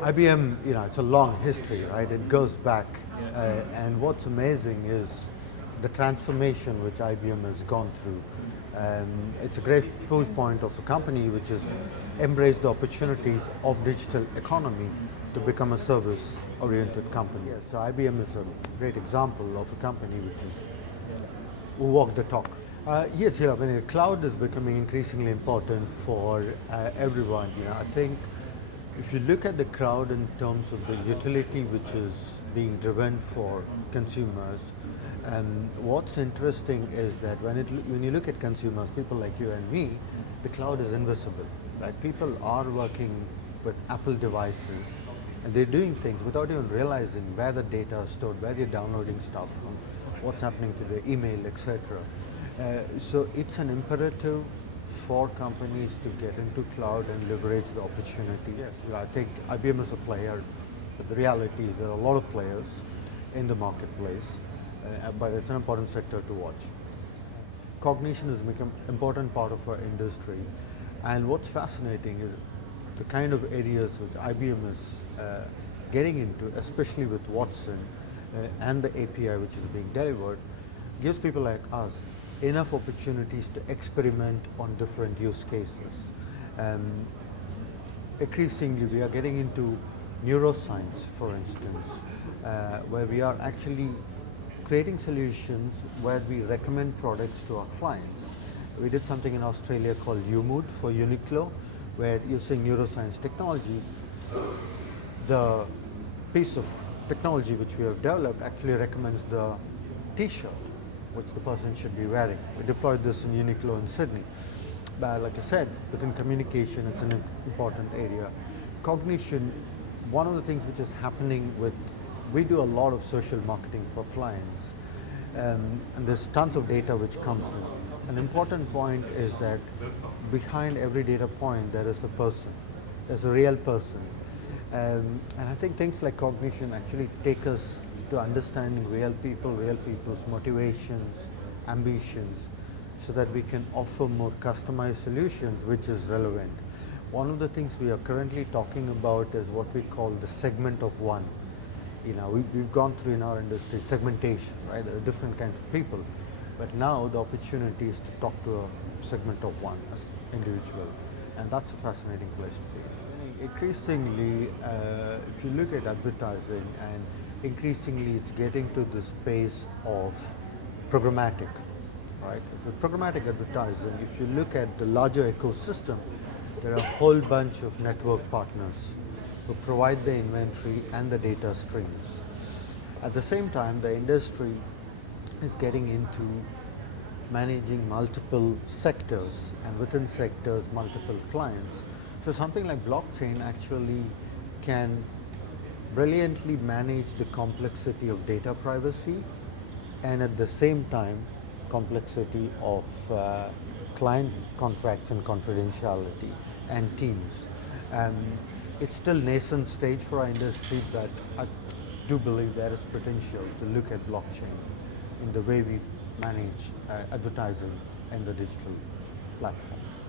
IBM, it's a long history, right? It goes back. And what's amazing is the transformation which IBM has gone through. It's a great proof point of a company which has embraced the opportunities of digital economy to become a service-oriented company. Yeah, so IBM is a great example of a company who walk the talk. Yes, the cloud is becoming increasingly important for everyone. I think if you look at the cloud in terms of the utility which is being driven for consumers, what's interesting is that when you look at consumers, people like you and me, the cloud is invisible. Right? People are working with Apple devices and they're doing things without even realizing where the data is stored, where they're downloading stuff from, what's happening to their email, etc. So it's an imperative for companies to get into cloud and leverage the opportunity. Yes, I think IBM is a player, but the reality is there are a lot of players in the marketplace, but it's an important sector to watch. Cognition has become an important part of our industry, and what's fascinating is the kind of areas which IBM is getting into, especially with Watson and the API which is being delivered, gives people like us enough opportunities to experiment on different use cases. Increasingly, we are getting into neuroscience, for instance, where we are actually creating solutions where we recommend products to our clients. We did something in Australia called UMood for Uniqlo, where using neuroscience technology, the piece of technology which we have developed actually recommends the t-shirt which the person should be wearing. We deployed this in Uniqlo in Sydney. But like I said, within communication, it's an important area. Cognition, one of the things which is happening we do a lot of social marketing for clients, and there's tons of data which comes in. An important point is that behind every data point, there is a person. There's a real person. And I think things like cognition actually take us to understanding real people's motivations, ambitions, so that we can offer more customized solutions which is relevant. One of the things we are currently talking about is what we call the segment of one. We've gone through in our industry segmentation, right? There are different kinds of people, but now the opportunity is to talk to a segment of one as individual, and that's a fascinating place to be. Increasingly, if you look at advertising, and increasingly it's getting to the space of programmatic, right? With programmatic advertising, if you look at the larger ecosystem, there are a whole bunch of network partners who provide the inventory and the data streams. At the same time, the industry is getting into managing multiple sectors, and within sectors, multiple clients. So something like blockchain actually can brilliantly manage the complexity of data privacy and at the same time complexity of client contracts and confidentiality and teams. It's still nascent stage for our industry, but I do believe there is potential to look at blockchain in the way we manage advertising and the digital platforms.